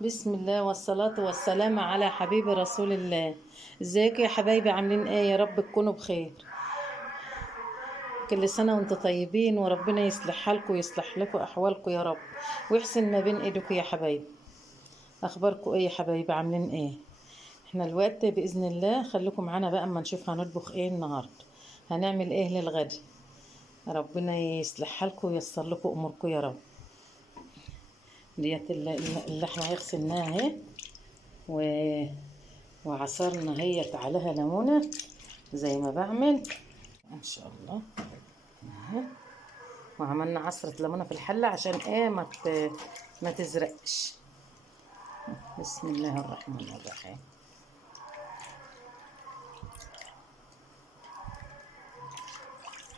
بسم الله والصلاة والسلام على حبيب رسول الله. ازيكم يا حبايبي؟ عاملين ايه؟ يا رب تكونوا بخير. كل سنة وانتم طيبين، وربنا يصلح حالكم ويصلح لكم احوالكم يا رب، ويحسن ما بين ايدكم يا حبايبي. اخباركم ايه يا حبايبي؟ عاملين ايه؟ احنا الوقت باذن الله خليكم معانا بقى اما نشوف هنطبخ ايه النهارده، هنعمل ايه للغد. ربنا يصلح حالكم وييسر لكم اموركم يا رب. ديت اللحمه غسلناها اهي، و وعصرنا هي عليها ليمونة زي ما بعمل ان شاء الله اهي. وعملنا عصرة ليمونة في الحلة عشان ايه ما تزرقش. بسم الله الرحمن الرحيم.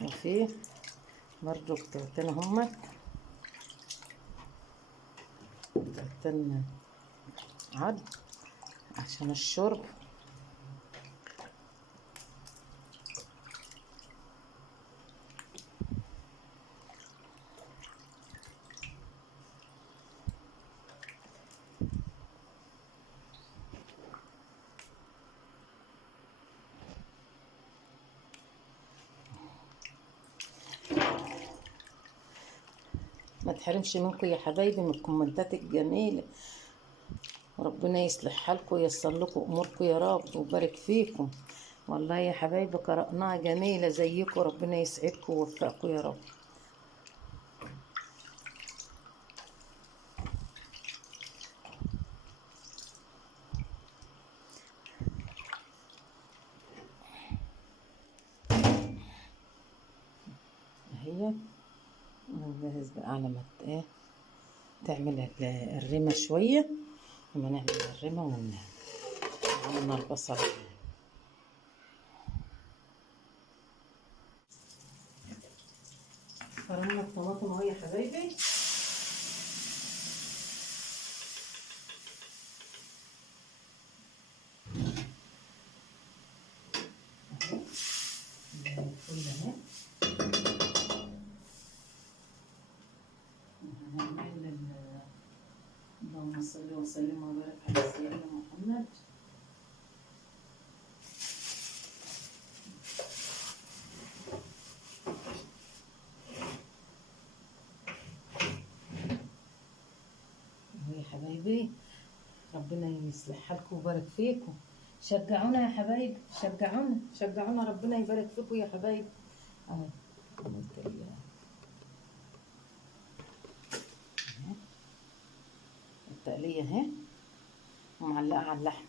وفي برضو قطعتين همت، قطعتين عض عشان الشرب. ما تحرمش منكم يا حبايبي من الكومنتات الجميلة، وربنا يصلح حالكم وييسر لكم اموركم يا رب ويبارك فيكم. والله يا حبايبي قرأناها جميلة زيكم، ربنا يسعدكم ويوفقكم يا رب. اهي نجهز بقى على ما ايه تعمل الرمة شوية. لما نعمل الرمة وعملنا البصل. فرمنا الطماطم اهو يا حبايبي. الفل اهي. هنعمل اللهم صل وسلم وبارك على سيدنا محمد. اهو يا حبايبي، ربنا يصلح حالكم ويبارك فيكم. شجعونا يا حبايبي، شجعونا شجعونا، ربنا يبارك فيكم يا حبايبي. اهو عملت التقلية اهي، ومعلقة على اللحم.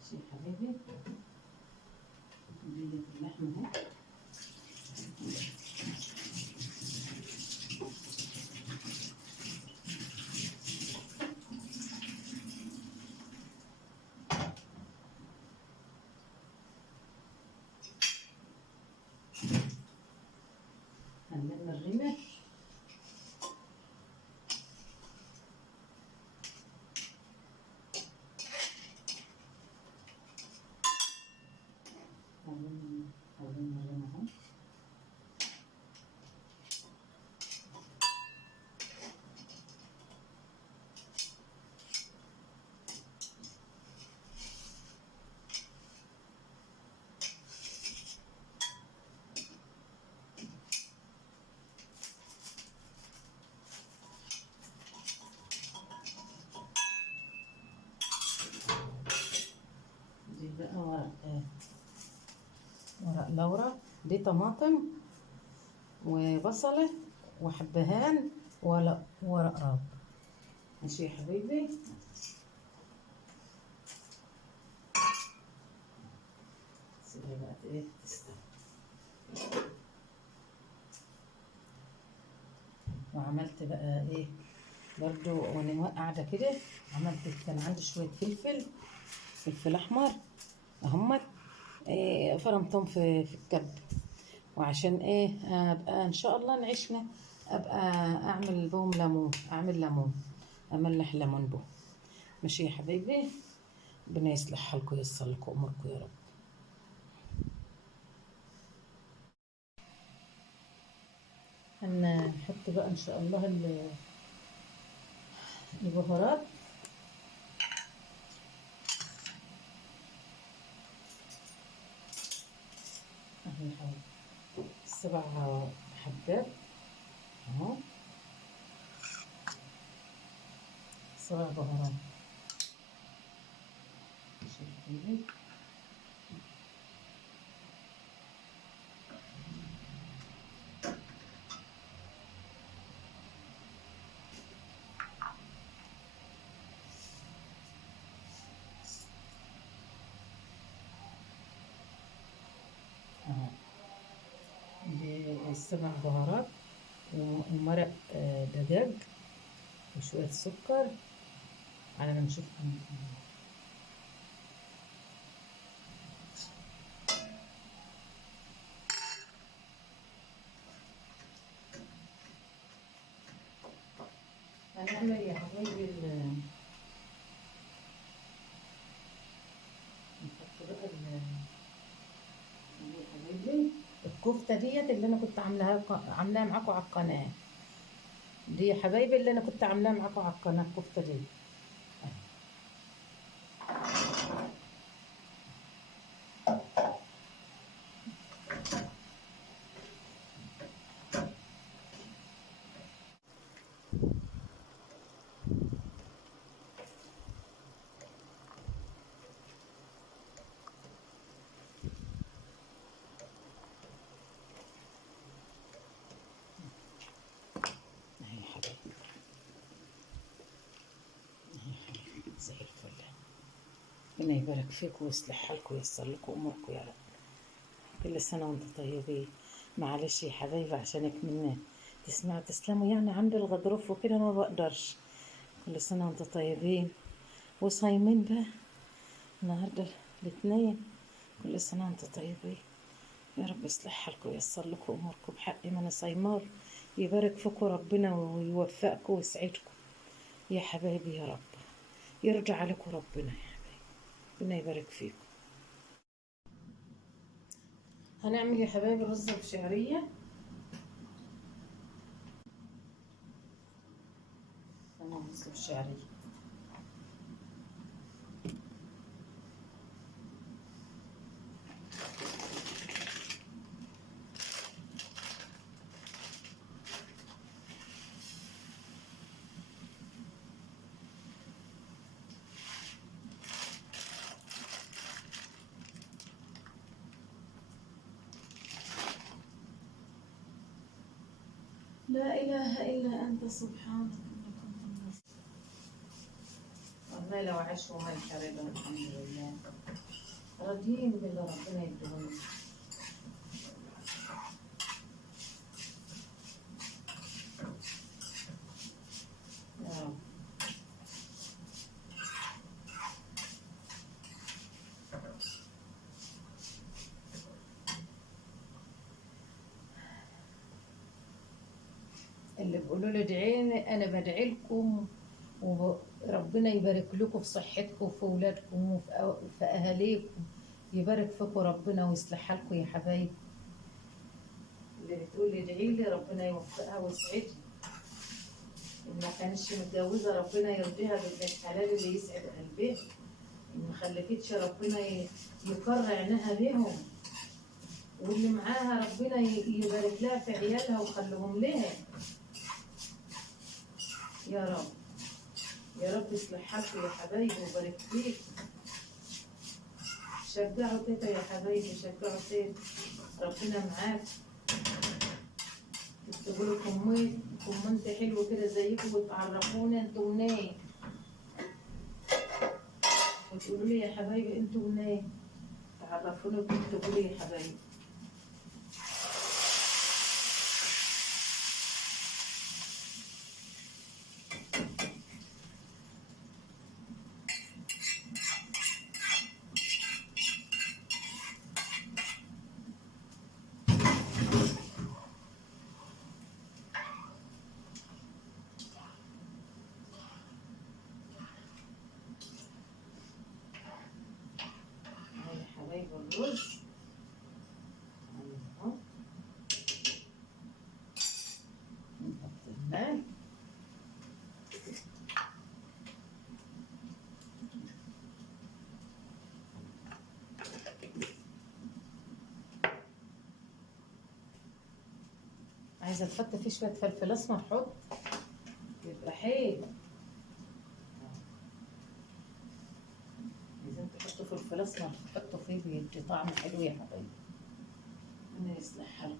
ماشي يا حبايبي، دي اللحمة اهي. هنلم الرمة. هنلم الرمة اهو. دي بقى ورق لورا، دي طماطم وبصلة وحبهان ورق راب. ماشي يا حبيبي. سيبها بقى ايه تستوي. وعملت بقى ايه برضو وانا قاعدة كده، كان عندي شوية فلفل احمر اهمت، إيه فرمتهم في الكب. وعشان ايه ابقى ان شاء الله نعيشنا، ابقى اعمل بهم ليمون، اعمل ليمون، املح ليمون بهم. ماشي يا حبايبي، ربنا يصلح حالكم وييسر لكم اموركم يا رب. نحط بقى ان شاء الله البهارات. اهي 7 حبات اهو، 7 بهارات. شايفين؟ اهو دي ال7 بهارات ومرق دجاج وشوية سكر على ما نشوف. هنعمل يا حبايبي نحط بقى يا حبايبي الكفتة ديت اللي انا كنت عاملاها معاكم على القناة دي يا حبايبي، اللي انا كنت عاملاها معاكم على القناة الكفتة دي. اهي يا حبايبي، اهي يا حبايبي زي الفل. ربنا يبارك فيكم ويصلح حالكم وييسر لكم اموركم يا رب. كل سنة وانتم طيبين. معلش يا حبايبي عشانك منا تسمعوا تسلموا، يعني عند الغضروف وكده ما بقدرش. كل سنة وانتم طيبين وصايمين بقى النهارده الاثنين. كل سنة وانتم طيبين، يا رب يصلح حالكم وييسر لكم اموركم بحق ما انا صايمار. يبارك فيكم ربنا ويوفقكم ويسعدكم يا حبايبي يا رب. يرجع عليكم ربنا يا حبايبي، ربنا يبارك فيكم. هنعمل يا حبايبي رز بشعرية. انا رز بشعرية لا إله إلا أنت سبحانك إني كنت من الظالمين. والله لو عاشوا هالحرقة الحمد لله، راضيين بالله ربنا يديهم. يا رب. اللي بيقولوا لي ادعيني أنا بدعي لكم، وربنا يبارك لكم في صحتكم وفي أولادكم وفي أهاليكم. يبارك فيكم ربنا ويصلح حالكم يا حبايبي. اللي بتقول لي ادعي لي ربنا يوفقها ويسعدها. اللي ما كانتش متجوزة ربنا يرضيها بابن الحلال اللي يسعد قلبها. اللي ما خلفتش ربنا يقر عينها بيهم. واللي معاها ربنا يبارك لها في عيالها ويخليهم لها يا رب. يا رب يصلح حالكم يا حبايبي ويبارك فيك. شجعوا تيتا يا حبايبي، شجعوا تيتا، ربنا معاك. تكتبوا له كومنت حلو كده زيكم وتعرفونا انتوا منين، وتقولوا لي يا حبايبي انتوا منين، تعرفونا وتكتبوا لي يا حبايبي. هاي يا حبايبي الرز اهو. نحط عايزه تحط فيه شويه فلفل اسمر حط، يبقى حلو. عايزين تحطوا فلفل اسمر تحطوا فيه بيدي طعم حلو يا حبايبي. ربنا يصلح حالكم.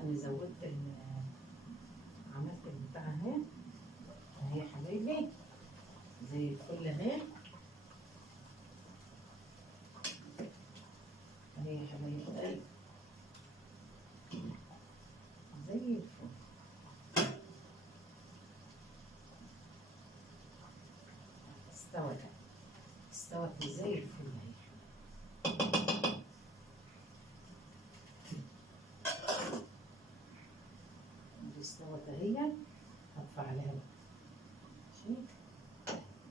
انا زودت عملت البتاع اهي يا حبايبي زي الفل اهي يا حبايبي قلبي زي الفل. استوت زي الفل اهي. دي استوت اهي، هطفي عليها بقى. ماشي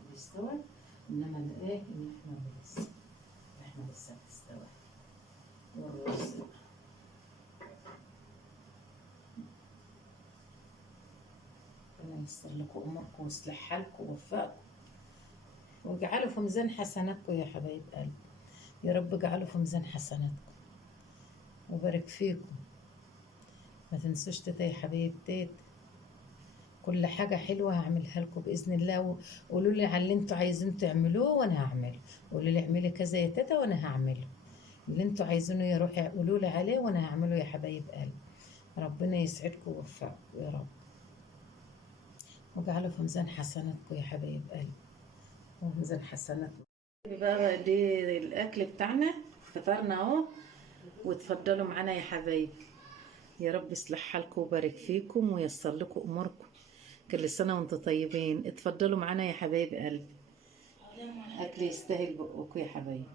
دي استوت، انما الايه اللحمه لسه بتستوي والرز. ربنا ييسر لكم اموركم ويصلح حالكم ووفقكم واجعله في ميزان حسناتكم يا حبايب قلبي. يا رب اجعله في ميزان حسناتكم وبارك فيكم. ما تنسوش تيتا يا حبايب تيتا، كل حاجة حلوة هعملها لكم بإذن الله. وقولوا لي على اللي انتوا عايزين تعملوه وانا هعمله. قولوا لي اعملي كذا يا تيتا وانا هعمله. اللي انتوا عايزينه يا روحي قولوا لي عليه وانا هعمله يا حبايب قلبي. ربنا يسعدكم ويوفقكم يا رب واجعله في ميزان حسناتكم يا حبايب قلبي وميزان حسناتكم. بقى دي الاكل بتاعنا، فطرنا اهو وتفضلوا معانا يا حبايبي. يا رب يصلح حالكم وبارك فيكم وييسر لكم اموركم. كل سنه وانتم طيبين. اتفضلوا معانا يا حبايب قلبي، اكل يستاهل بقكم يا حبايبي.